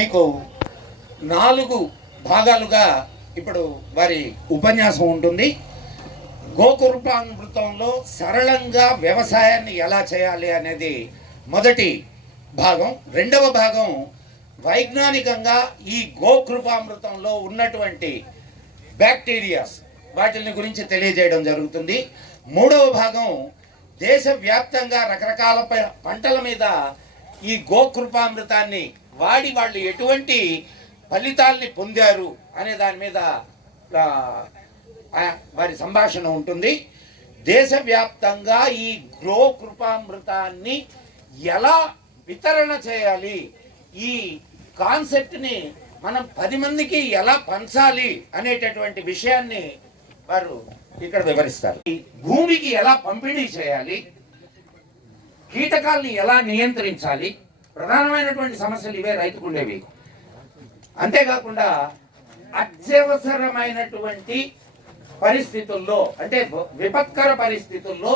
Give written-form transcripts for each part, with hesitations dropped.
మీకు 4 భాగాలుగా ఇప్పుడు వారి ఉపన్యాసం ఉంటుంది. గోకృపామృతంలో సరళంగా వ్యవసాయాన్ని ఎలా చేయాలి అనేది మొదటి భాగం. రెండవ భాగం వైజ్ఞానికంగా ఈ గోకృపామృతంలో ఉన్నటువంటి బ్యాక్టీరియాస్ వాటిని గురించి తెలియజేయడం జరుగుతుంది. మూడవ భాగం దేశవ్యాప్తంగా రకరకాల పంటల మీద ఈ గోకృపామృతాన్ని వాడి వాళ్ళు ఎటువంటి ఫలితాల్ని పొందారు అనే దాని మీద వారి సంభాషణ ఉంటుంది. దేశవ్యాప్తంగా ఈ గోకృపామృతాన్ని ఎలా వితరణ చేయాలి, ఈ కాన్సెప్ట్ని మనం 10 మందికి ఎలా పంచాలి అనేటటువంటి విషయాన్ని వారు ఇక్కడ వివరిస్తారు. భూమికి ఎలా పంపిణీ చేయాలి, కీటకాల్ని ఎలా నియంత్రించాలి, ప్రధానమైనటువంటి సమస్యలు ఇవే రైతుకు ఉండేవి. అంతేకాకుండా అత్యవసరమైనటువంటి పరిస్థితుల్లో అంటే విపత్కర పరిస్థితుల్లో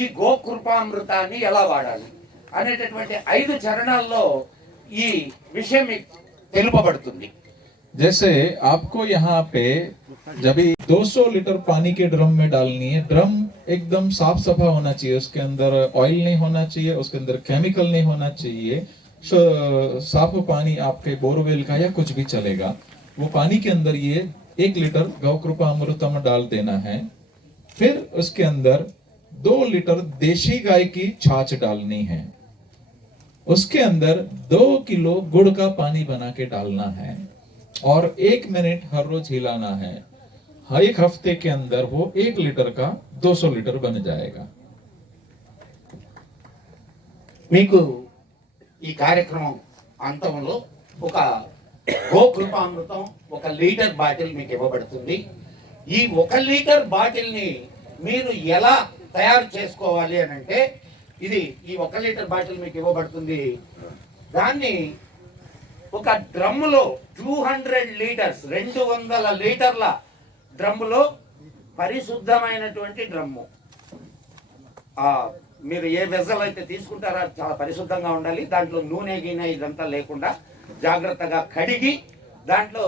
ఈ గోకృపామృతాన్ని ఎలా వాడాలి అనేటటువంటి 5 చరణాల్లో ఈ విషయం తెలుపబడుతుంది. जैसे आपको यहाँ पे जब 200 लीटर पानी के ड्रम में डालनी है, ड्रम एकदम साफ सफा होना चाहिए, उसके अंदर ऑयल नहीं होना चाहिए, उसके अंदर केमिकल नहीं होना चाहिए। साफ पानी आपके बोरवेल का या कुछ भी चलेगा, वो पानी के अंदर ये 1 लीटर गौकृपामृतम डाल देना है। फिर उसके अंदर 2 लीटर देशी गाय की छाछ डालनी है। उसके अंदर 2 किलो गुड़ का पानी बना के डालना है और 1 मिनट हर रोज हिलाना है। हर 1 हफ्ते के अंदर वो 1 लीटर का 200 लीटर बन जाएगा। మీకు ఈ కార్యక్రమం అంతంలో ఒక గోకృపామృతం 1 లీటర్ బాటిల్ మీకు ఇవ్వబడుతుంది. ఈ 1 లీటర్ బాటిల్ని మీరు ఎలా తయారు చేసుకోవాలి అని అంటే, ఇది ఈ 1 లీటర్ బాటిల్ మీకు ఇవ్వబడుతుంది. దాన్ని ఒక డ్రమ్ములో 200 లీటర్స్ 200 లీటర్ల డ్రమ్ములో పరిశుద్ధమైనటువంటి డ్రమ్ము, మీరు ఏ వెజల్ అయితే తీసుకుంటారో చాలా పరిశుద్ధంగా ఉండాలి. దాంట్లో నూనె గీనె ఇదంతా లేకుండా జాగ్రత్తగా కడిగి దాంట్లో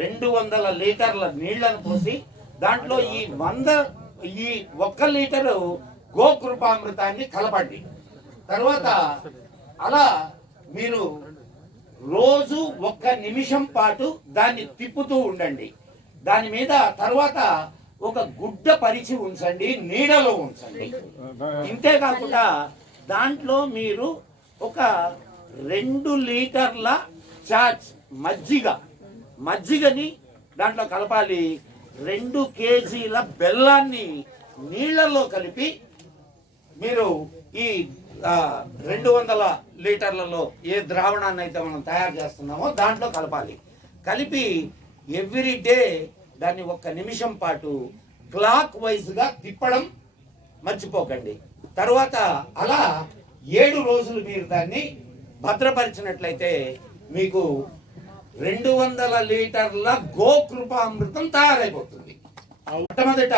200 లీటర్ల నీళ్లను పోసి దాంట్లో ఈ 1 లీటరు గోకృపామృతాన్ని కలపండి. తర్వాత అలా మీరు రోజు 1 నిమిషం పాటు దాన్ని తిప్పుతూ ఉండండి. దాని మీద తర్వాత ఒక గుడ్డ పరిచి ఉంచండి, నీడలో ఉంచండి. ఇంతే కాకుండా దాంట్లో మీరు ఒక 2 లీటర్ల చాచ్ మజ్జిగని దాంట్లో కలపాలి. 2 కేజీల బెల్లాన్ని నీళ్లలో కలిపి మీరు ఈ 200 లీటర్లలో ఏ ద్రావణాన్ని అయితే మనం తయారు చేస్తున్నామో దాంట్లో కలపాలి. కలిపి ఎవ్రీ డే దాన్ని 1 నిమిషం పాటు క్లాక్ వైజ్గా తిప్పడం మర్చిపోకండి. తర్వాత అలా 7 రోజులు మీరు దాన్ని భద్రపరిచినట్లయితే మీకు 200 లీటర్ల గోకృపామృతం తయారైపోతుంది. మొట్టమొదట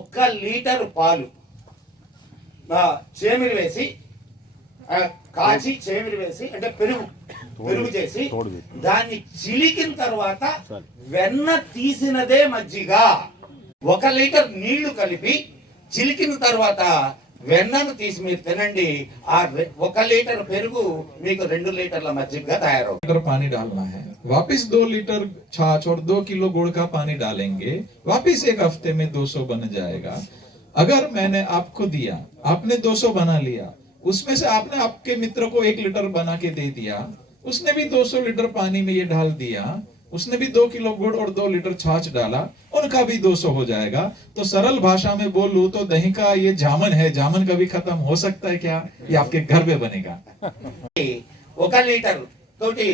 1 లీటర్ పాలు చేమిరి వేసి కాచి చేమిరి వేసి అంటే పెరుగు చేసి దాన్ని చిలికిన తర్వాత వెన్న తీసినదే మజ్జిగ 1 లీటర్ నీళ్లు కలిపి చిలికిన తర్వాత వెన్నను తీసి మీరు తినండి. ఆ 1 లీటర్ పెరుగు మీకు 2 లీటర్ల మజ్జిగగా తయారవుతుంది. लीटर पानी डालना है, वापिस 2 लीटर छाछ और 2 किलो गुड़ का पानी डालेंगे, वापिस 1 हफ्ते में 200 बन जाएगा। अगर मैंने आपको दिया, आपने 200 बना लिया, उसमें से आपने आपके मित्र को 1 लीटर बना के दे दिया, उसने भी 200 लीटर पानी में ये डाल दिया, उसने भी 2 किलो गुड़ और 2 लीटर छाछ डाला, उनका भी 200 हो जाएगा। तो सरल भाषा में बोलूं तो दही का ये जामन है, जामन कभी खत्म हो सकता है क्या? ये आपके घर में बनेगा। 1 లీటర్ తోటి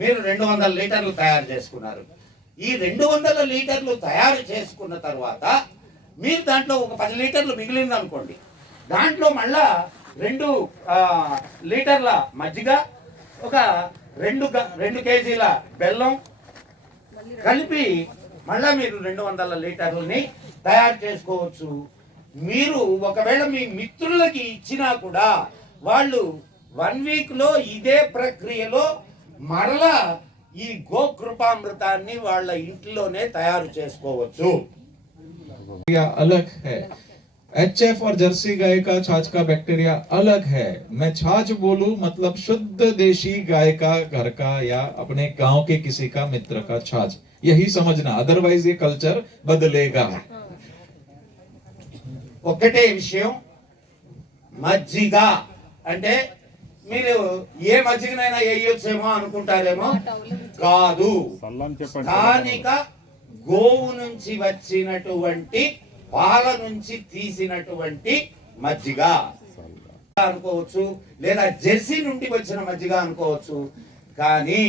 మీరు 200 లీటర్లు తయారు చేసుకున్నారు. ఈ 200 లీటర్లు తయారు చేసుకున్న తర్వాత మీరు దాంట్లో ఒక 10 లీటర్లు మిగిలింది అనుకోండి, దాంట్లో మళ్ళా 2 లీటర్ల మజ్జిగ, ఒక 2 కేజీల బెల్లం కలిపి మళ్ళా మీరు 200 లీటర్లని తయారు చేసుకోవచ్చు. మీరు ఒకవేళ మీ మిత్రులకి ఇచ్చినా కూడా వాళ్ళు 1 వీక్ లో ఇదే ప్రక్రియలో మరలా ఈ గోకృపామృతాన్ని వాళ్ళ ఇంట్లోనే తయారు చేసుకోవచ్చు. बैक्टीरिया अलग है, एचएफ और जर्सी गाय का छाछ का बैक्टीरिया अलग है. मैं छाछ बोलूं मतलब शुद्ध देशी गाय का, घर का या अपने गांव के किसी का मित्र का छाछ, यही समझना, अदरवाइज ये कल्चर बदलेगा. ఒకటే విషయం, మజ్జిగ అంటే మీరు ఏ మజ్జిగనైనా వేయొచ్చేమో అనుకుంటారేమో, కాదు. స్థానిక గోవు నుంచి వచ్చినటువంటి పాల నుంచి తీసినటువంటి మజ్జిగ అనుకోవచ్చు, లేదా జెర్సీ నుండి వచ్చిన మజ్జిగ అనుకోవచ్చు. కానీ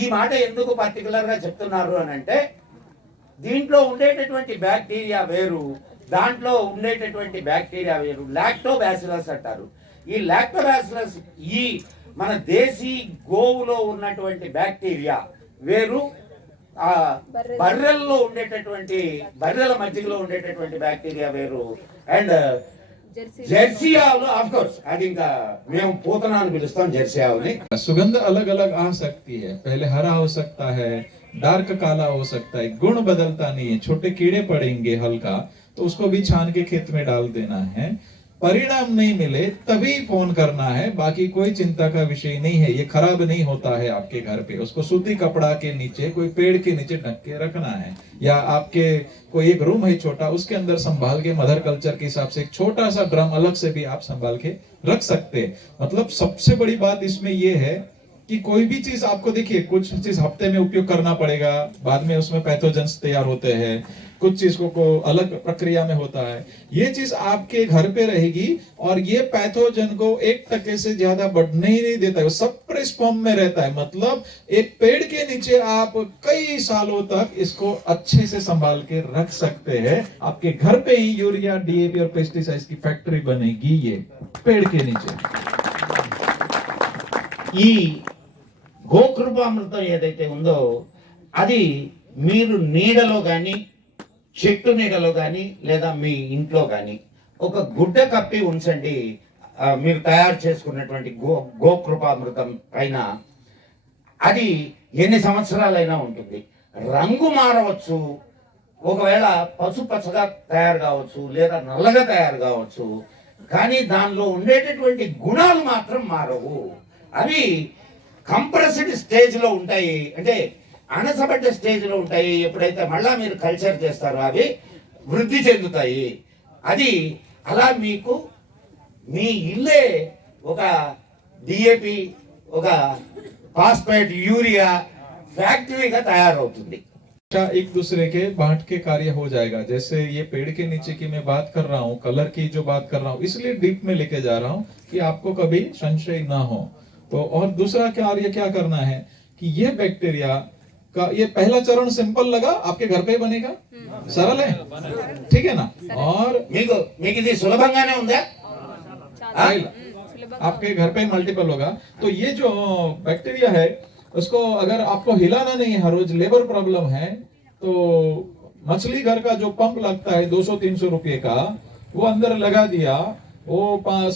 ఈ మాట ఎందుకు పర్టికులర్ గా చెప్తున్నారు అని అంటే, దీంట్లో ఉండేటటువంటి బ్యాక్టీరియా వేరు, దాంట్లో ఉండేటటువంటి బ్యాక్టీరియా వేరు. లాక్టోబాసిలస్ అంటారు. ఈ లాక్టోబాసిలస్ ఈ మన దేశీ గోవులో ఉన్నటువంటి బ్యాక్టీరియా వేరు, ఆ బర్రెల్లో ఉండేటటువంటి, బర్రెల మజ్జిగలో ఉండేటటువంటి బ్యాక్టీరియా వేరు. అండ్ జెర్సీ ఆవులు ఆఫ్ కోర్స్ అది ఇంకా మేము పూతన అని పిలుస్తాం జెర్సీ ఆవుని. सुगंध अलग अलग आ सकती है, पहले हरा हो सकता है, डार्क काला हो सकता है, गुण बदलता नहीं है. छोटे कीड़े पड़ेंगे हल्का तो उसको भी छान के खेत में डाल देना है. परिणाम नहीं मिले तभी फोन करना है, बाकी कोई चिंता का विषय नहीं है. ये खराब नहीं होता है आपके घर पे. उसको सूती कपड़ा के नीचे, कोई पेड़ के नीचे ढक के रखना है, या आपके कोई एक रूम है छोटा, उसके अंदर संभाल के मदर कल्चर के हिसाब से एक छोटा सा ड्रम अलग से भी आप संभाल के रख सकते. मतलब सबसे बड़ी बात इसमें ये है कि कोई भी चीज आपको, देखिए कुछ चीज हफ्ते में उपयोग करना पड़ेगा, बाद में उसमें पैथोजेंस तैयार होते हैं, कुछ चीज को अलग प्रक्रिया में होता है. ये चीज आपके घर पे रहेगी और ये पैथोजन को 1% से ज्यादा बढ़ने ही नहीं देता है, सप्रेस फॉर्म में रहता है. मतलब एक पेड़ के नीचे आप कई सालों तक इसको अच्छे से संभाल के रख सकते हैं. आपके घर पे ही यूरिया, डीएपी और पेस्टिसाइड्स की फैक्ट्री बनेगी ये पेड़ के नीचे. ఈ గోకృపామృతం ఏదైతే ఉందో అది మీరు నీడలో కానీ, చెట్టు నీడలో కానీ, లేదా మీ ఇంట్లో కానీ ఒక గుడ్డ కప్పి ఉంచండి. మీరు తయారు చేసుకున్నటువంటి గోకృపామృతం పైన అది ఎన్ని సంవత్సరాలైనా ఉంటుంది. రంగు మారవచ్చు, ఒకవేళ పసుపచ్చగా తయారు కావచ్చు, లేదా నల్లగా తయారు కావచ్చు, కానీ దానిలో ఉండేటటువంటి గుణాలు మాత్రం మారవు. అవి కంప్రెస్డ్ స్టేజ్ లో ఉంటాయి, అంటే అణసబడ్డ స్టేజ్ లో ఉంటాయి. ఎప్పుడైతే మళ్ళా మీరు కల్చర్ చేస్తారో అవి వృద్ధి చెందుతాయి. అది అలా మీకు మీ ఇల్లే ఒక డిఏపి, ఒక ఫాస్ఫేట్, యూరియా ఫ్యాక్టరీగా తయారవుతుంది. एक दूसरे के बांट के कार्य हो जाएगा. जैसे ये पेड़ के नीचे की मैं बात कर रहा हूँ, कलर की जो बात कर रहा हूँ, इसलिए डीप में लेके जा रहा हूँ कि आपको कभी संशय ना हो. तो और दूसरा कार्य क्या करना है कि ये बैक्टीरिया का ये पहला चरण सिंपल लगा, आपके घर पे ही बनेगा, सरल है, ठीक है ना. और మీకు ఇది సులభంగానే ఉందా? आपके घर पे मल्टीपल होगा. तो ये जो बैक्टीरिया है उसको अगर आपको हिलाना नहीं है, हर रोज लेबर प्रॉब्लम है, तो मछली घर का जो पंप लगता है 200-300 रुपए का, वो अंदर लगा दिया, वो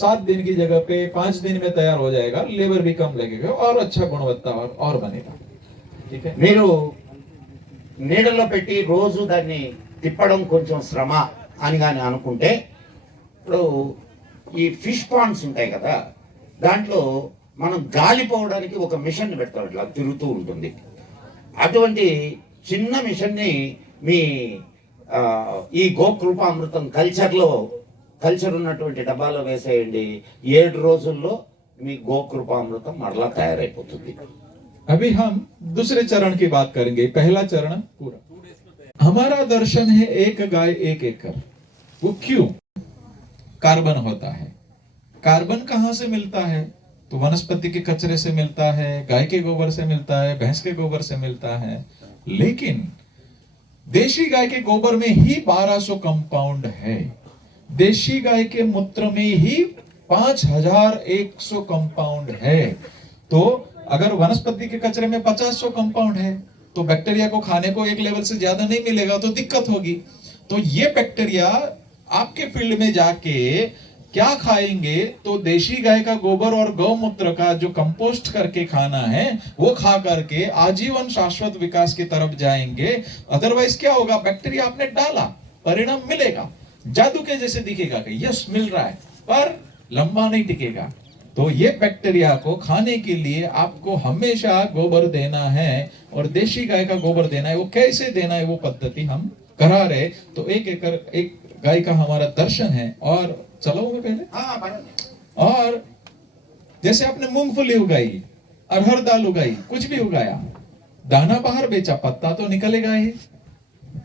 7 दिन की जगह पे 5 दिन में तैयार हो जाएगा. लेबर भी कम लगेगा और अच्छा गुणवत्ता और बनेगा. ठीक है. మీరు నీడలో పెట్టి రోజు దాన్ని తిప్పడం కొంచెం శ్రమ అని కానీ అనుకుంటే, ఇప్పుడు ఈ ఫిష్ పాండ్స్ ఉంటాయి కదా, దాంట్లో మనం గాలిపోవడానికి ఒక మిషన్ పెడతాం, ఇట్లా తిరుగుతూ ఉంటుంది. అటువంటి చిన్న మిషన్ని మీ ఈ గోకృపామృతం కల్చర్ ఉన్నటువంటి డబ్బాలో వేసేయండి. 7 రోజుల్లో మీ గోకృపామృతం మరలా తయారైపోతుంది. अभी हम दूसरे चरण की बात करेंगे. पहला चरण पूरा. हमारा दर्शन है एक गाय एक एकड़. वो क्यों? कार्बन होता है. कार्बन कहां से मिलता है? तो वनस्पति के कचरे से मिलता है, गाय के गोबर से मिलता है, भैंस के गोबर से मिलता है. लेकिन देशी गाय के गोबर में ही 1200 कंपाउंड है. देशी गाय के मूत्र में ही 5100 कंपाउंड है. तो अगर वनस्पति के कचरे में 50-100 कंपाउंड है तो बैक्टीरिया को खाने को एक लेवल से ज्यादा नहीं मिलेगा, तो दिक्कत होगी. तो ये बैक्टीरिया आपके फील्ड में जाके क्या खाएंगे, तो देशी गाय का गोबर और गौमूत्र का जो कंपोस्ट करके खाना है वो खा करके आजीवन शाश्वत विकास की तरफ जाएंगे। अदरवाइज क्या होगा, बैक्टीरिया आपने डाला, परिणाम मिलेगा, जादू के जैसे दिखेगा कि यस मिल रहा है, पर लंबा नहीं टिकेगा। तो ये बैक्टीरिया को खाने के लिए आपको हमेशा गोबर देना है और देशी गाय का गोबर देना है। वो कैसे देना है वो पद्धति हम करा रहे। तो 1 एकड़ एक गाय का हमारा दर्शन है। और चलाओगे पहले? हाँ, और जैसे आपने मूंगफली उगाई, अरहर दाल उगाई, कुछ भी उगाया, दाना बाहर बेचा, पत्ता तो निकलेगा ही।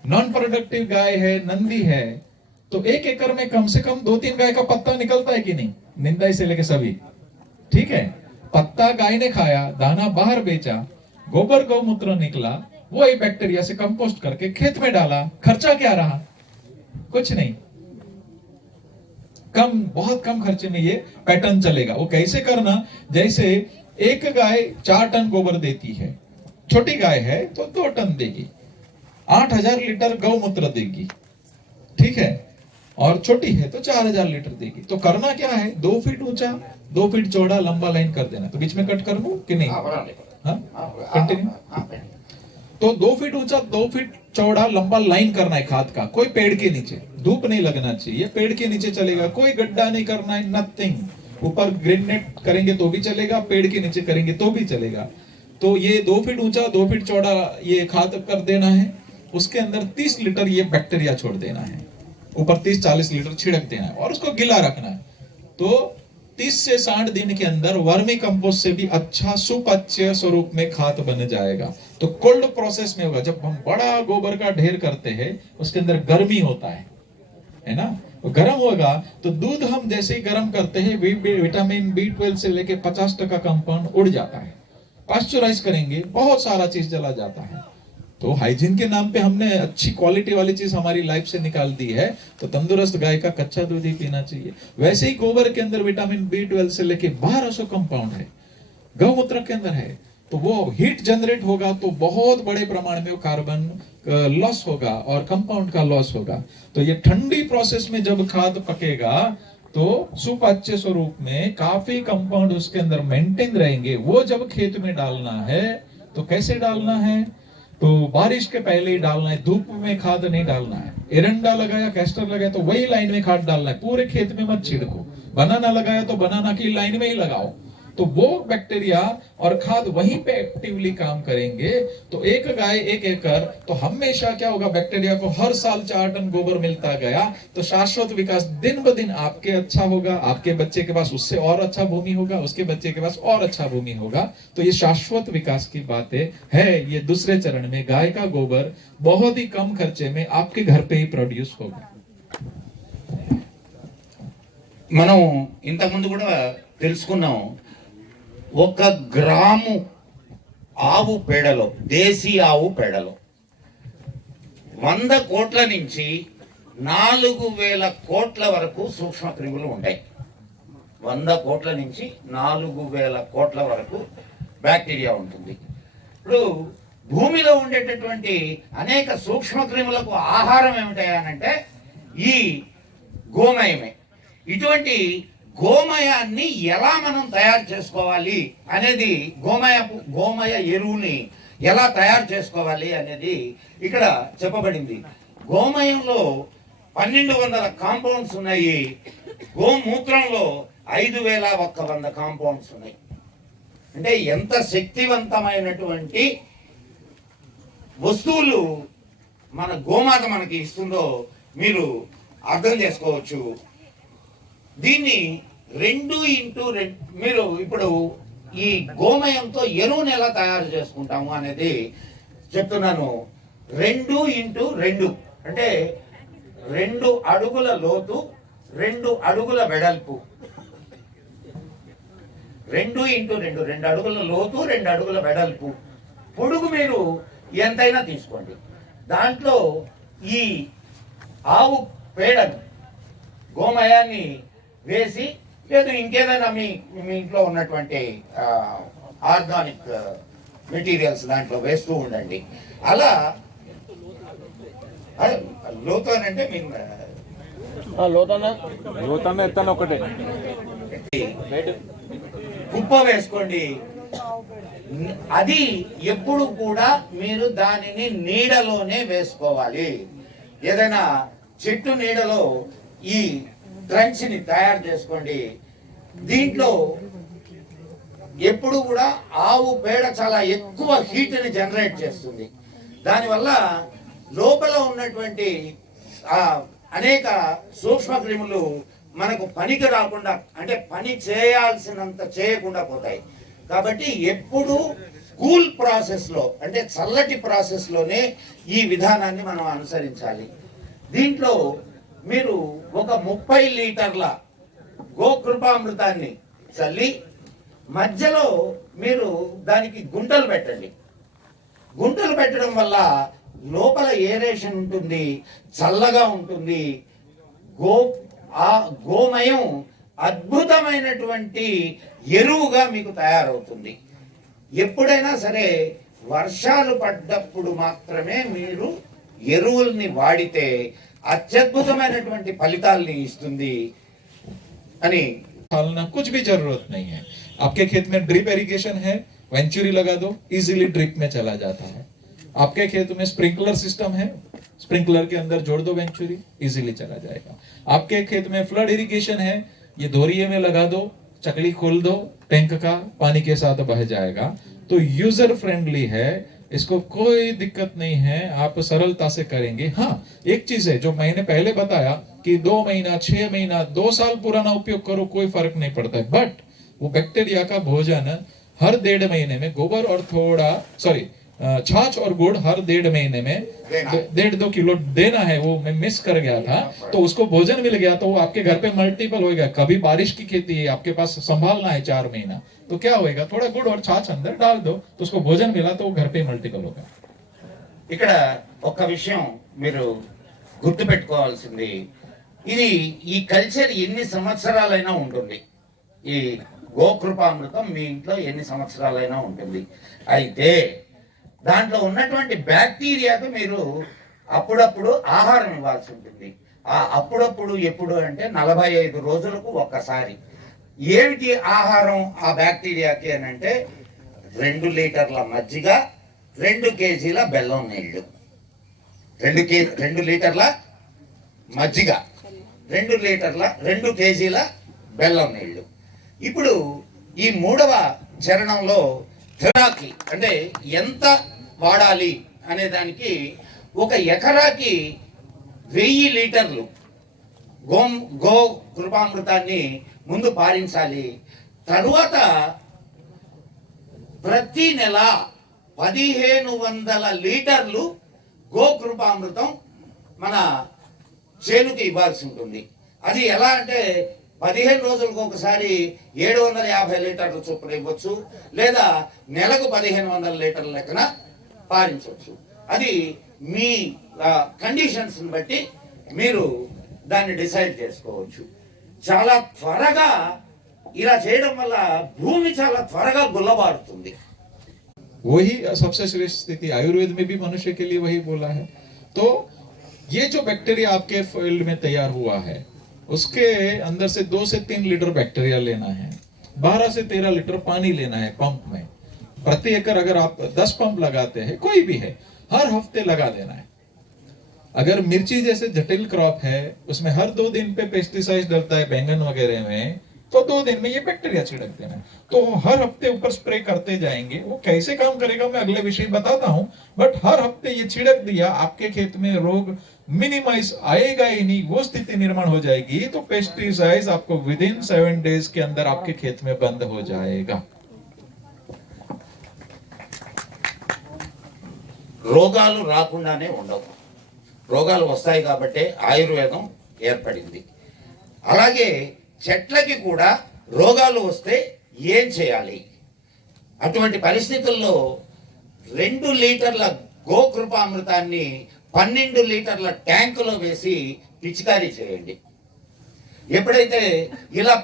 नॉन प्रोडक्टिव गाय है, नंदी है, तो 1 एकड़ में कम से कम 2-3 गाय का पत्ता निकलता है कि नहीं, निंदाई से लेके सभी, ठीक है। पत्ता गाय ने खाया, दाना बाहर बेचा, गोबर गौमूत्र निकला, वही बैक्टीरिया से कंपोस्ट करके खेत में डाला, खर्चा क्या रहा, कुछ नहीं, कम, बहुत कम खर्चे में ये पैटर्न चलेगा। वो कैसे करना, जैसे एक गाय 4 टन गोबर देती है, छोटी गाय है तो 2 टन देगी, 8000 लीटर गौमूत्र देगी, ठीक है, और छोटी है तो 4000 लीटर देगी। तो करना क्या है, 2 फीट ऊंचा 2 फीट चौड़ा लंबा लाइन कर देना। तो बीच में कट कर लूं कि नहीं? कंटिन्यू। तो 2 फीट ऊंचा 2 फीट चौड़ा लंबा लाइन करना है खाद का, कोई पेड़ के नीचे, धूप नहीं लगना चाहिए, पेड़ के नीचे चलेगा, कोई गड्ढा नहीं करना है, नथिंग। ऊपर ग्रीन नेट करेंगे तो भी चलेगा, पेड़ के नीचे करेंगे तो भी चलेगा। तो ये 2 फीट ऊंचा 2 फीट चौड़ा ये खाद कर देना है। उसके अंदर 30 लीटर ये बैक्टीरिया छोड़ देना है, ऊपर 30-40 लीटर छिड़क देना है और उसको गिला रखना है। तो 30 से 60 दिन के अंदर वर्मी कंपोस्ट से भी अच्छा सुपाच्य स्वरूप में खाद बन जाएगा। तो कोल्ड प्रोसेस में होगा। जब हम बड़ा गोबर का ढेर करते हैं उसके अंदर गर्मी होता है ना, तो गर्म होगा तो दूध हम जैसे ही गर्म करते हैं विटामिन B12 से लेके 50% कंपाउंड उड़ जाता है। पास्चराइज करेंगे बहुत सारा चीज चला जाता है। तो हाइजीन के नाम पे हमने अच्छी क्वालिटी वाली चीज हमारी लाइफ से निकाल दी है। तो तंदुरुस्त गाय का कच्चा दूध ही पीना चाहिए। वैसे ही गोबर के अंदर विटामिन B12 से लेके 1200 कंपाउंड है, गौमूत्र के अंदर है। तो वो हीट जनरेट होगा तो बहुत बड़े प्रमाण में वो कार्बन लॉस होगा और कंपाउंड का लॉस होगा। तो ये ठंडी प्रोसेस में जब खाद पकेगा तो सुपाच्य स्वरूप में काफी कंपाउंड उसके अंदर मेंटेन रहेंगे। वो जब खेत में डालना है तो कैसे डालना है, तो बारिश के पहले ही डालना है, धूप में खाद नहीं डालना है। एरंडा लगाया, कैस्टर लगाया तो वही लाइन में खाद डालना है, पूरे खेत में मत छिड़को। बनाना लगाया तो बनाना की लाइन में ही लगाओ। तो वो बैक्टीरिया और खाद वहीं पे एक्टिवली काम करेंगे। तो एक गाय 1 एकड़, तो हमेशा क्या होगा, बैक्टीरिया को हर साल 4 टन गोबर मिलता गया तो शाश्वत विकास दिन ब दिन आपके अच्छा होगा, आपके बच्चे के पास उससे और अच्छा भूमि होगा, उसके बच्चे के पास और अच्छा भूमि होगा। तो ये शाश्वत विकास की बातें है। ये दूसरे चरण में गाय का गोबर बहुत ही कम खर्चे में आपके घर पे ही प्रोड्यूस होगा। మనం ఇంతకుముందు కూడా తెలుసుకున్నాం, 1 గ్రాము ఆవు పేడలో, దేశీ ఆవు పేడలో 100 కోట్ల నుంచి 4000 కోట్ల వరకు సూక్ష్మ క్రిములు ఉంటాయి. 100 కోట్ల నుంచి 4000 కోట్ల వరకు బ్యాక్టీరియా ఉంటుంది. ఇప్పుడు భూమిలో ఉండేటటువంటి అనేక సూక్ష్మ క్రిములకు ఆహారం ఏమిటాయనంటే ఈ గోమయమే. ఇటువంటి గోమయాన్ని ఎలా మనం తయారు చేసుకోవాలి అనేది, గోమయ ఎరువుని ఎలా తయారు చేసుకోవాలి అనేది ఇక్కడ చెప్పబడింది. గోమయంలో 1200 కాంపౌండ్స్ ఉన్నాయి, గోమూత్రంలో 5100 కాంపౌండ్స్ ఉన్నాయి. అంటే ఎంత శక్తివంతమైనటువంటి వస్తువులు మన గోమాత మనకి ఇస్తుందో మీరు అర్థం చేసుకోవచ్చు. దీన్ని 2x2 మీరు ఇప్పుడు ఈ గోమయంతో ఎరువును ఎలా తయారు చేసుకుంటాము అనేది చెప్తున్నాను. 2x2 అంటే 2 అడుగుల లోతు, 2 అడుగుల వెడల్పు. 2x2 2 అడుగుల లోతు, 2 అడుగుల వెడల్పు. పొడుగు మీరు ఎంతైనా తీసుకోండి. దాంట్లో ఈ ఆవు పేడను, గోమయాన్ని వేసి, లేదు ఇంకేదైనా మీ ఇంట్లో ఉన్నటువంటి ఆర్గానిక్ మెటీరియల్స్ దాంట్లో వేస్తూ ఉండండి. అలా లోతు అని అంటే మీరు లోతన్న ఎత్తన ఒకటే కుప్ప వేసుకోండి. అది ఎప్పుడు కూడా మీరు దానిని నీడలోనే వేసుకోవాలి. ఏదైనా చెట్టు నీడలో ఈ ట్రంచ్ ని తయారు చేసుకోండి. దీంట్లో ఎప్పుడు కూడా ఆవు పేడ చాలా ఎక్కువ హీట్ ని జనరేట్ చేస్తుంది. దానివల్ల లోపల ఉన్నటువంటి అనేక సూక్ష్మ క్రిములు మనకు పనికి రాకుండా, అంటే పని చేయాల్సినంత చేయకుండా పోతాయి. కాబట్టి ఎప్పుడు కూల్ ప్రాసెస్ లో, అంటే చల్లటి ప్రాసెస్ లోనే ఈ విధానాన్ని మనం అనుసరించాలి. దీంట్లో మీరు ఒక 30 లీటర్ల గోకృపామృతాన్ని చల్లి మధ్యలో మీరు దానికి గుంటలు పెట్టండి. గుంటలు పెట్టడం వల్ల లోపల ఏరేషన్ ఉంటుంది, చల్లగా ఉంటుంది. గోమయం అద్భుతమైనటువంటి ఎరువుగా మీకు తయారవుతుంది. ఎప్పుడైనా సరే వర్షాలు పడ్డప్పుడు మాత్రమే మీరు ఎరువుల్ని వాడితే అత్యద్భుతమైనటువంటి ఫలితాల్ని ఇస్తుంది అని. डालना कुछ भी जरूरत नहीं है. आपके खेत में ड्रिप इरिगेशन है, वेंचुरी लगा दो, इजीली ड्रिप में चला जाता है. आपके खेत में स्प्रिंकलर सिस्टम है, स्प्रिंकलर के अंदर जोड़ दो वेंचुरी, इजीली चला जाएगा. आपके खेत में फ्लड इरिगेशन है, ये दोरिये में लगा दो, चकली खोल दो, टैंक का पानी के साथ बह जाएगा. तो यूजर फ्रेंडली है, इसको कोई दिक्कत नहीं है, आप सरलता से करेंगे. हाँ, एक चीज है जो मैंने पहले बताया कि 2 महीना 6 महीना 2 साल पुराना उपयोग करो, कोई फर्क नहीं पड़ता है. बट वो बैक्टीरिया का भोजन हर 1.5 महीने में गोबर और थोड़ा छाछ और गुड़ हर 1.5 महीने में 1.5-2 किलो देना है. वो मैं मिस कर गया था, तो उसको भोजन मिल गया तो वो आपके घर पे मल्टीपल हो गया. कभी बारिश की खेती है, आपके पास संभालना है 4 महीना, तो क्या होएगा, थोड़ा गुड़ और छाछ अंदर डाल दो तो उसको भोजन मिला तो वो घर पे मल्टीपल होगा. ఇక్కడ ఒక విషయం మీరు గుర్తుపెట్టుకోవాల్సింది, ఇది ఈ కల్చర్ ఎన్ని సంవత్సరాలైనా ఉంటుంది. ఈ గోకృపామృతం మీ ఇంట్లో ఎన్ని సంవత్సరాలైనా ఉంటుంది. అయితే దాంట్లో ఉన్నటువంటి బ్యాక్టీరియాకు మీరు అప్పుడప్పుడు ఆహారం ఇవ్వాల్సి ఉంటుంది. ఆ అప్పుడప్పుడు ఎప్పుడు అంటే 45 రోజులకు ఒక్కసారి. ఏమిటి ఆహారం ఆ బ్యాక్టీరియాకి అని అంటే 2 లీటర్ల మజ్జిగ, 2 కేజీల బెల్లం నీళ్లు. 2 లీటర్ల మజ్జిగ, 2 కేజీల బెల్లం నీళ్లు. ఇప్పుడు ఈ 3వ చరణంలో ఎకరాకి అంటే ఎంత వాడాలి అనే దానికి, ఒక ఎకరాకి 1000 లీటర్లు గో కృపామృతాన్ని ముందు పారించాలి. తరువాత ప్రతి నెల 1500 లీటర్లు గోకృపామృతం మన చేనుకి ఇవ్వాల్సి ఉంటుంది. అది ఎలా అంటే 15 రోజులకు ఒకసారి 750 లీటర్ల చొప్పున ఇవ్వచ్చు, లేదా నెలకు 1500 లీటర్ల లెక్కన పారించవచ్చు. అది మీ కండిషన్స్ బట్టి మీరు దాన్ని డిసైడ్ చేసుకోవచ్చు. చాలా త్వరగా ఇలా చేయడం వల్ల భూమి చాలా త్వరగా గుల్లబారుతుంది. वही सबसे श्रेष्ठ स्थिति आयुर्वेद में भी मनुष्य के लिए वही बोला है. तो ये जो बैक्टीरिया आपके फील्ड में तैयार हुआ है, उसके अंदर से 2 से 3 लीटर बैक्टीरिया लेना है, 12 से 13 लीटर पानी लेना है पंप में. प्रति एकड़ अगर आप 10 पंप लगाते हैं, कोई भी है, हर हफ्ते लगा देना है. अगर मिर्ची जैसे जटिल क्रॉप है, उसमें हर 2 दिन पे पेस्टिसाइड डलता है बैंगन वगैरह में, तो 2 दिन में ये बैक्टीरिया छिड़क देना है. तो हर हफ्ते ऊपर स्प्रे करते जाएंगे. वो कैसे काम करेगा मैं अगले विषय बताता हूं, बट हर हफ्ते ये छिड़क दिया, आपके खेत में रोग मिनिमाइज आएगा ही नहीं, वो स्थिति निर्माण हो जाएगी. तो पेस्टिसाइड आपको विदिन 7 डेज के अंदर आपके खेत में बंद हो जाएगा. రోగాలు రాకుండానే ఉండవు. రోగాలు వస్తాయి కాబట్టే ఆయుర్వేదం ఏర్పడింది. అలాగే చెట్లకి కూడా రోగాలు వస్తే ఏం చేయాలి? అటువంటి పరిస్థితుల్లో 2 లీటర్ల గోకృపామృతాన్ని 12 లీటర్ల ట్యాంకులో వేసి పిచికారీ చేయండి. ఎప్పుడైతే ఇలా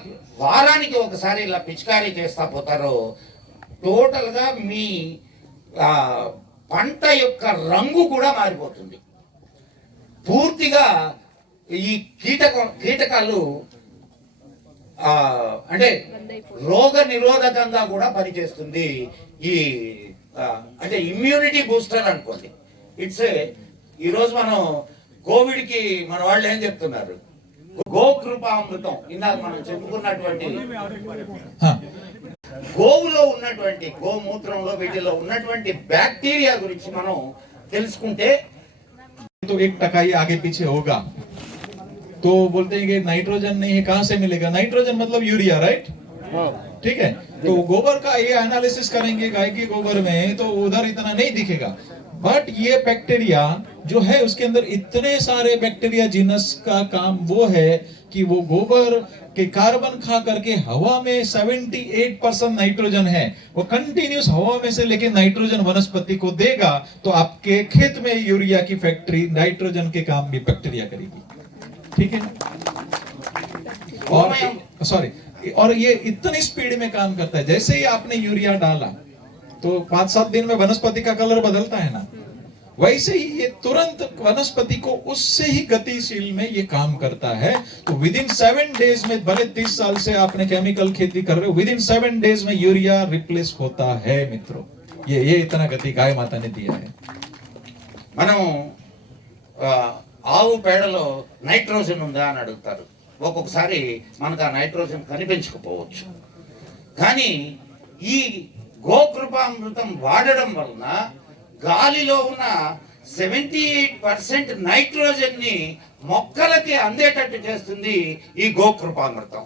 వారానికి ఒకసారి ఇలా పిచికారీ చేస్తా పోతారో, టోటల్గా మీ పంట యొక్క రంగు కూడా మారిపోతుంది. పూర్తిగా ఈ కీటకాలు అంటే రోగ నిరోధకంగా కూడా పనిచేస్తుంది. ఈ అంటే ఇమ్యూనిటీ బూస్టర్ అనుకోండి. ఇట్స్ ఈరోజు మనం కోవిడ్ కి మన వాళ్ళు ఏం చెప్తున్నారు, గోకృపామృతం. ఇందాక మనం చెప్పుకున్నటువంటి గోవులో ఉన్నటువంటి గోమూత్రంలో వీటిలో ఉన్నటువంటి బ్యాక్టీరియా గురించి మనం తెలుసుకుంటే तो 1% आगे पीछे होगा तो बोलते हैं कि नाइट्रोजन नहीं है, कहां से मिलेगा? नाइट्रोजन मतलब यूरिया, राइट? ठीक है, तो गोबर का ये एनालिसिस करेंगे गाय के गोबर में तो उधर इतना नहीं दिखेगा, बट ये बैक्टीरिया जो है उसके अंदर इतने सारे बैक्टीरिया जीनस का काम वो है कि वो गोबर के कार्बन खा करके हवा में 78% नाइट्रोजन है, वो कंटिन्यूस हवा में से लेके नाइट्रोजन वनस्पति को देगा, तो आपके खेत में यूरिया की फैक्ट्री नाइट्रोजन के काम भी बैक्टीरिया करेगी। ठीक है, और सॉरी, और ये इतनी स्पीड में काम करता है, जैसे ही आपने यूरिया डाला तो 5-7 दिन में वनस्पति का कलर बदलता है ना, वैसे ही ये तुरंत वनस्पति को उससे ही गतिशील में ये काम करता है। तो विद इन 7 डेज में, भले 30 साल से आपने केमिकल खेती कर रहे हो, विद इन 7 डेज में यूरिया रिप्लेस होता है मित्रों। ये इतना गति गाय माता ने दिया है। మనం ఆవు పేడలో నైట్రోజన్ ఉందా అని అడుగుతారు. ఒక్కొక్కసారి మనకు ఆ నైట్రోజన్ కనిపించకపోవచ్చు, కానీ ఈ గోకృపామృతం వాడడం వలన గాలిలో ఉన్న 78% నైట్రోజన్ ని మొక్కలకి అందేటట్టు చేస్తుంది ఈ గోకృపామృతం.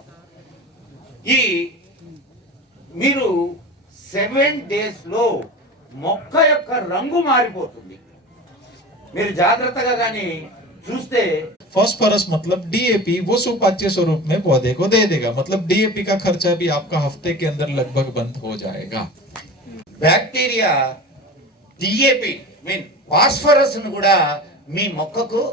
ఈ మీరు 7 డేస్ లో మొక్క యొక్క రంగు మారిపోతుంది. మీరు జాగ్రత్తగా గాని చూస్తే फॉस्फोरस मतलब डीएपी वो सुपाच्य स्वरूप में पौधे को दे देगा, मतलब डीएपी का खर्चा भी आपका हफ्ते के अंदर लगभग बंद हो जाएगा। बैक्टीरिया डीएपी मीन फास्फोरस ను కూడా మీ మొక్కకు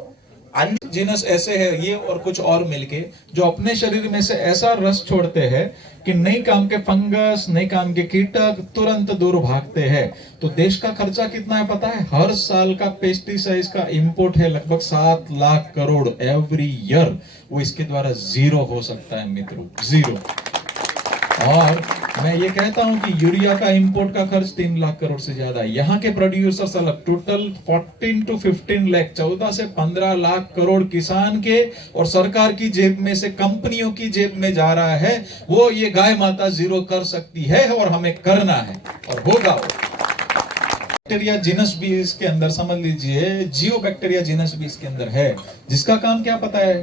जीनस ऐसे है ये और कुछ और मिलके जो अपने शरीर में से ऐसा रस छोड़ते हैं कि नई काम के फंगस, नई काम के कीटक तुरंत दूर भागते हैं। तो देश का खर्चा कितना है पता है? हर साल का पेस्टिसाइड्स का इंपोर्ट है लगभग 7 लाख करोड़ एवरी ईयर, वो इसके द्वारा जीरो हो सकता है मित्रों, जीरो। और मैं ये कहता हूं कि यूरिया का इंपोर्ट का खर्च 3 लाख करोड़ से ज्यादा है। यहाँ के प्रोड्यूसर्स अलग, टोटल 14 to 15 लाख, 14 से 15 लाख करोड़ किसान के और सरकार की जेब में से कंपनियों की जेब में जा रहा है। वो ये गाय माता जीरो कर सकती है और हमें करना है और होगा। बैक्टीरिया जीनस भी इसके अंदर समझ लीजिए, जियो बैक्टीरिया जीनस भी इसके अंदर है, जिसका काम क्या पता है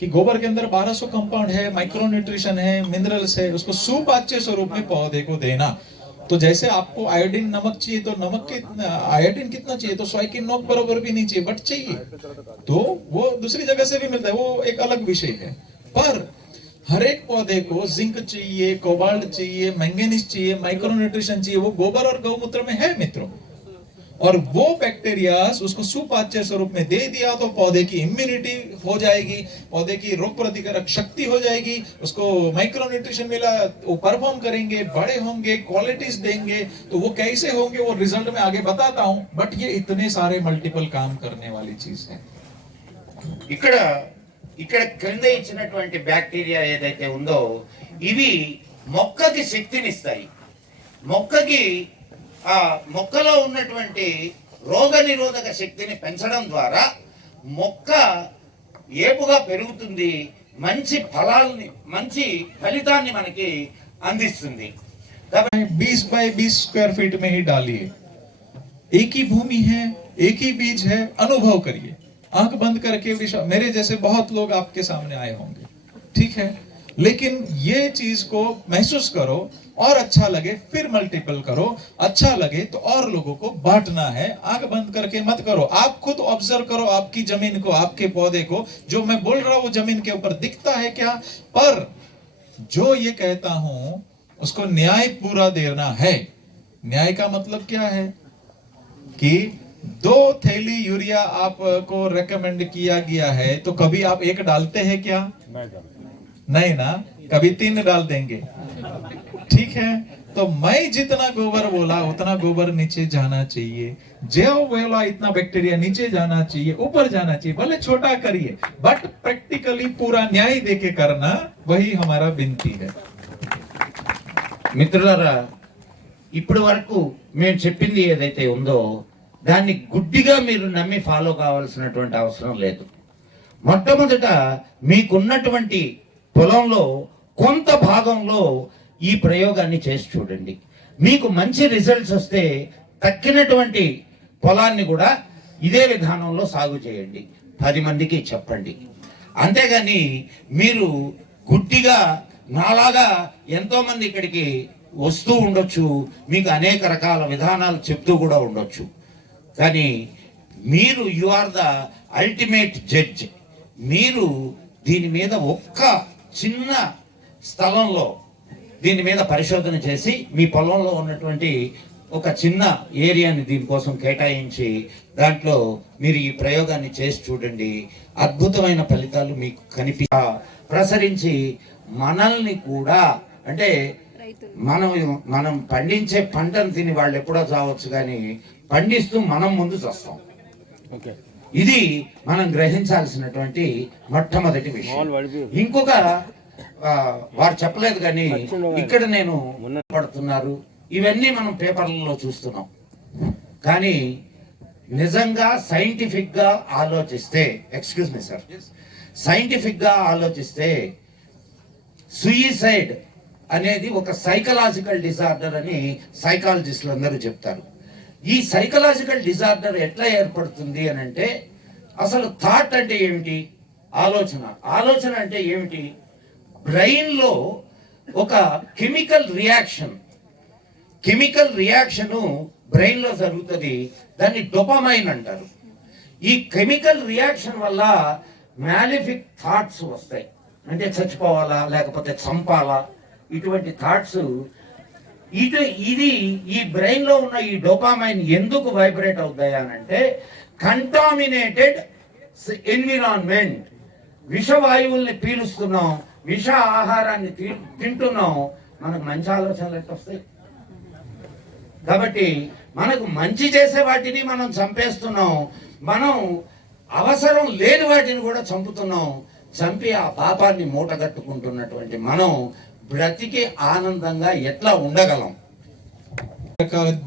कि गोबर के अंदर 1200 कंपाउंड है, माइक्रो न्यूट्रिशन है, मिनरल्स है, उसको सुपाच्य स्वरूप में पौधे को देना। तो जैसे आपको आयोडीन नमक चाहिए तो नमक के आयोडीन कितना चाहिए, तो 100 की नोक बराबर भी नहीं चाहिए, बट चाहिए, तो वो दूसरी जगह से भी मिलता है, वो एक अलग विषय है। पर हर एक पौधे को जिंक चाहिए, कोबाल्ट चाहिए, मैंगनीज चाहिए, माइक्रो न्यूट्रिशन चाहिए, वो गोबर और गौमूत्र में है मित्रों। और वो बैक्टीरिया उसको सुपाच्य स्वरूप में दे दिया तो पौधे की इम्यूनिटी हो जाएगी, पौधे की रोग प्रतिकारक शक्ति हो जाएगी, उसको माइक्रो न्यूट्रिशन मिला, वो परफॉर्म करेंगे, बड़े होंगे, क्वालिटीज देंगे। तो वो कैसे होंगे वो रिजल्ट में आगे बताता हूं, बट ये इतने सारे मल्टीपल काम करने वाली चीज है। ఇక్కడ క్రింద ఇచ్చినటువంటి బ్యాక్టీరియా ఏదైతే ఉందో ఇవి మొక్కకి శక్తినిస్తాయి. మొక్కకి ఆ మొక్కలో ఉన్నటువంటి రోగ నిరోధక శక్తిని పెంచడం ద్వారా మొక్క ఏపుగా పెరుగుతుంది, మంచి ఫలాల్ని, మంచి ఫలితాన్ని మనకి అందిస్తుంది. 20 बाय 20 स्क्वायर फीट में ही डालिए, एक ही भूमि है, एक ही बीज है, अनुभव करिए, आंख बंद करके। मेरे जैसे बहुत लोग आपके सामने आए होंगे, ठीक है, लेकिन ये चीज को महसूस करो और अच्छा लगे फिर मल्टीपल करो, अच्छा लगे तो और लोगों को बांटना है। आंख बंद करके मत करो, आप खुद ऑब्जर्व करो आपकी जमीन को, आपके पौधे को। जो मैं बोल रहा हूं वो जमीन के ऊपर दिखता है क्या? पर जो ये कहता हूं उसको न्याय पूरा देना है। न्याय का मतलब क्या है कि 2 थैली यूरिया आपको रेकमेंड किया गया है, तो कभी आप एक डालते हैं क्या? नहीं ना, कभी 3 डाल देंगे, ठीक है। तो मैं जितना गोबर बोला उतना गोबर नीचे जाना चाहिए, जो बोला इतना बैक्टीरिया नीचे जाना चाहिए, ऊपर जाना चाहिए, भले छोटा करिए बट प्रैक्टिकली पूरा न्याय देके करना, वही हमारा विनती है। మిత్రులారా, ఇప్పటి వరకు మేము చెప్పింది ఏదైతే ఉందో దాన్ని గుడ్డిగా మీరు నమ్మి ఫాలో కావాల్సినటువంటి అవసరం లేదు. మొట్టమొదట మీకున్నటువంటి పొలంలో కొంత భాగంలో ఈ ప్రయోగాన్ని చేసి చూడండి. మీకు మంచి రిజల్ట్స్ వస్తే తక్కినటువంటి పొలాన్ని కూడా ఇదే విధానంలో సాగు చేయండి, 10 మందికి చెప్పండి. అంతేగాని మీరు గుడ్డిగా నాలాగా ఎంతో మంది ఇక్కడికి వస్తూ ఉండొచ్చు, మీకు అనేక రకాల విధానాలు చెప్తూ కూడా ఉండొచ్చు, కానీ మీరు you are the ultimate judge. మీరు దీని మీద ఒక్క చిన్న స్థలంలో దీని మీద పరిశోధన చేసి మీ పొలంలో ఉన్నటువంటి ఒక చిన్న ఏరియాని దీనికోసం కేటాయించి దాంట్లో మీరు ఈ ప్రయోగాన్ని చేసి చూడండి. అద్భుతమైన ఫలితాలు మీకు ప్రసరించి మనల్ని కూడా, అంటే మనం పండించే పంటను తిని వాళ్ళు ఎప్పుడో చావచ్చు, కానీ పండిస్తూ మనం ముందు చూస్తాం. ఇది మనం గ్రహించాల్సినటువంటి మొట్టమొదటి విషయం. ఇంకొక వారు చెప్పలేదు కానీ ఇక్కడ నేను పడుతున్నారు, ఇవన్నీ మనం పేపర్లలో చూస్తున్నాం. కానీ నిజంగా సైంటిఫిక్ గా ఆలోచిస్తే, ఎక్స్క్యూజ్ మీ సార్, సైంటిఫిక్ గా ఆలోచిస్తే సూయిసైడ్ అనేది ఒక సైకలాజికల్ డిజార్డర్ అని సైకాలజిస్టులు అందరూ చెప్తారు. ఈ సైకలాజికల్ డిజార్డర్ ఎట్లా ఏర్పడుతుంది అని అంటే, అసలు థాట్ అంటే ఏమిటి, ఆలోచన అంటే ఏమిటి, బ్రెయిన్ లో ఒక కెమికల్ రియాక్షన్ బ్రెయిన్ లో జరుగుతుంది, దాన్ని డోపమైన్ అంటారు. ఈ కెమికల్ రియాక్షన్ వల్ల మ్యాలిఫిక్ థాట్స్ వస్తాయి, అంటే చచ్చిపోవాలా లేకపోతే చంపాలా, ఇటువంటి థాట్స్. ఇది ఈ బ్రెయిన్ లో ఉన్న ఈ డోపామైన్ ఎందుకు వైబ్రేట్ అవుతాయి అని అంటే, కంటామినేటెడ్ ఎన్విరాన్మెంట్, విషవాయువుల్ని పీలుస్తున్నాం, విష ఆహారాన్ని తింటున్నాం, మనకు మంచి ఆలోచనలు ఎట్లా వస్తాయి? కాబట్టి మనకు మంచి చేసే వాటిని మనం చంపేస్తున్నాం, మనం అవసరం లేని వాటిని కూడా చంపుతున్నాం. చంపి ఆ పాపాన్ని మూటగట్టుకుంటున్నటువంటి మనం బ్రతికి ఆనందంగా ఎట్లా ఉండగలం?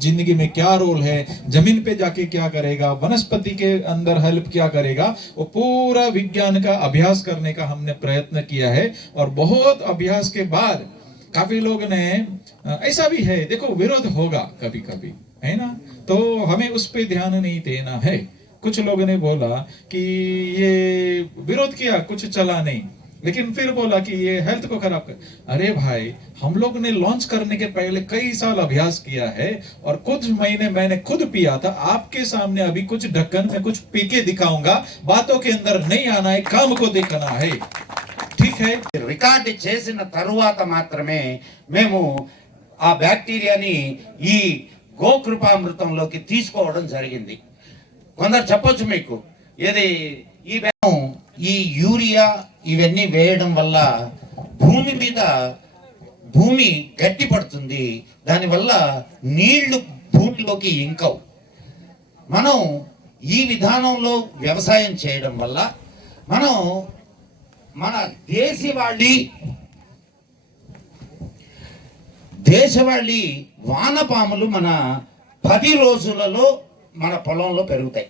जिंदगी में क्या रोल है, जमीन पे जाके क्या करेगा, वनस्पति के अंदर हेल्प क्या करेगा, वो पूरा विज्ञान का अभ्यास करने का हमने प्रयत्न किया है। और बहुत अभ्यास के बाद काफी लोग ने, ऐसा भी है देखो विरोध होगा कभी कभी, है ना, तो हमें उस पे ध्यान नहीं देना है। कुछ लोगों ने बोला कि ये विरोध किया, कुछ चला नहीं, लेकिन फिर बोला कि ये हेल्थ को खराब कर। अरे भाई, हम लोग ने लॉन्च करने के पहले कई साल अभ्यास किया है और कुछ महीने मैंने खुद पिया था। आपके सामने अभी कुछ ढक्कन में कुछ पी के दिखाऊंगा, बातों के अंदर नहीं आना है, काम को देखना है, ठीक है। రికార్డ్ చేసిన తరువాత మాత్రమే మేము ఆ బ్యాక్టీరియాని ఈ గోకృపామృతంలోకి తీసుకోవడం జరిగింది. కొందరు చెప్పొచ్చు మీకు, ఏది ఈ యూరియా ఇవన్నీ వేయడం వల్ల భూమి గట్టి పడుతుంది, దానివల్ల నీళ్లు భూమిలోకి ఇంకవు. మనం ఈ విధానంలో వ్యవసాయం చేయడం వల్ల మనం మన దేశవాళీ వానపాములు మన 10 రోజులలో మన పొలంలో పెరుగుతాయి.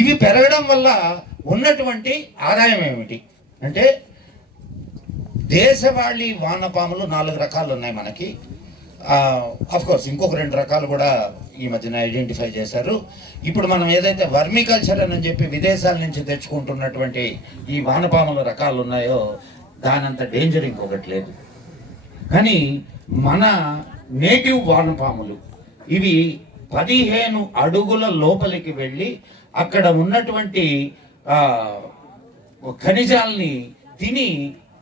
ఇవి పెరగడం వల్ల ఉన్నటువంటి ఆదాయం ఏమిటి అంటే, దేశవాళీ వానపాములు 4 రకాలు ఉన్నాయి మనకి. ఆఫ్ కోర్స్ ఇంకొక 2 రకాలు కూడా ఈ మధ్యన ఐడెంటిఫై చేశారు. ఇప్పుడు మనం ఏదైతే వర్మికల్చర్ అని చెప్పి విదేశాల నుంచి తెచ్చుకుంటున్నటువంటి ఈ వానపాముల రకాలు ఉన్నాయో, దానంత డేంజర్ ఇంకొకటి లేదు. కానీ మన నేటివ్ వానపాములు ఇవి 15 అడుగుల లోపలికి వెళ్ళి అక్కడ ఉన్నటువంటి ఖనిజాలని తిని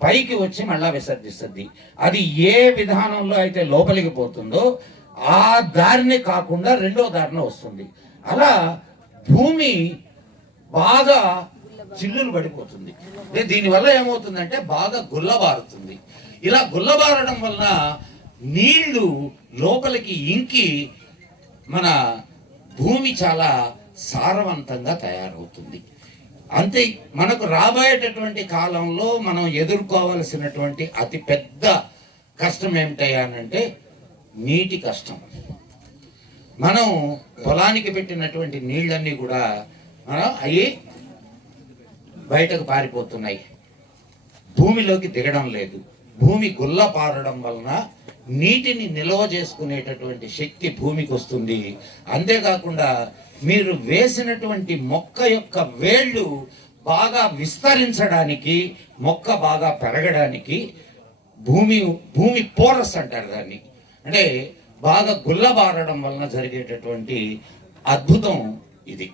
పైకి వచ్చి మళ్ళా విసర్జిస్తుంది. అది ఏ విధానంలో అయితే లోపలికి పోతుందో ఆ దారిని కాకుండా రెండో దారిన వస్తుంది. అలా భూమి బాగా చిల్లులు పడిపోతుంది. దీనివల్ల ఏమవుతుందంటే బాగా గుల్లబారుతుంది. ఇలా గుల్లబారడం వల్ల నీళ్లు లోపలికి ఇంకి మన భూమి చాలా సారవంతంగా తయారవుతుంది. అంతే, మనకు రాబోయేటటువంటి కాలంలో మనం ఎదుర్కోవలసినటువంటి అతి పెద్ద కష్టం ఏమిటంటే నీటి కష్టం. మనం పొలానికి పెట్టినటువంటి నీళ్ళన్నీ కూడా అవి బయటకు పారిపోతున్నాయి, భూమిలోకి దిగడం లేదు. భూమి గుల్ల పారడం వలన నీటిని నిల్వ చేసుకునేటటువంటి శక్తి భూమికి వస్తుంది. అంతేకాకుండా మీరు వేసినటువంటి మొక్క యొక్క వేళ్ళు బాగా విస్తరించడానికి, మొక్క బాగా పెరగడానికి భూమి పోరస్ అంటారు దాన్ని, అంటే బాగా గుల్లబారడం వలన జరిగేటటువంటి అద్భుతం ఇది.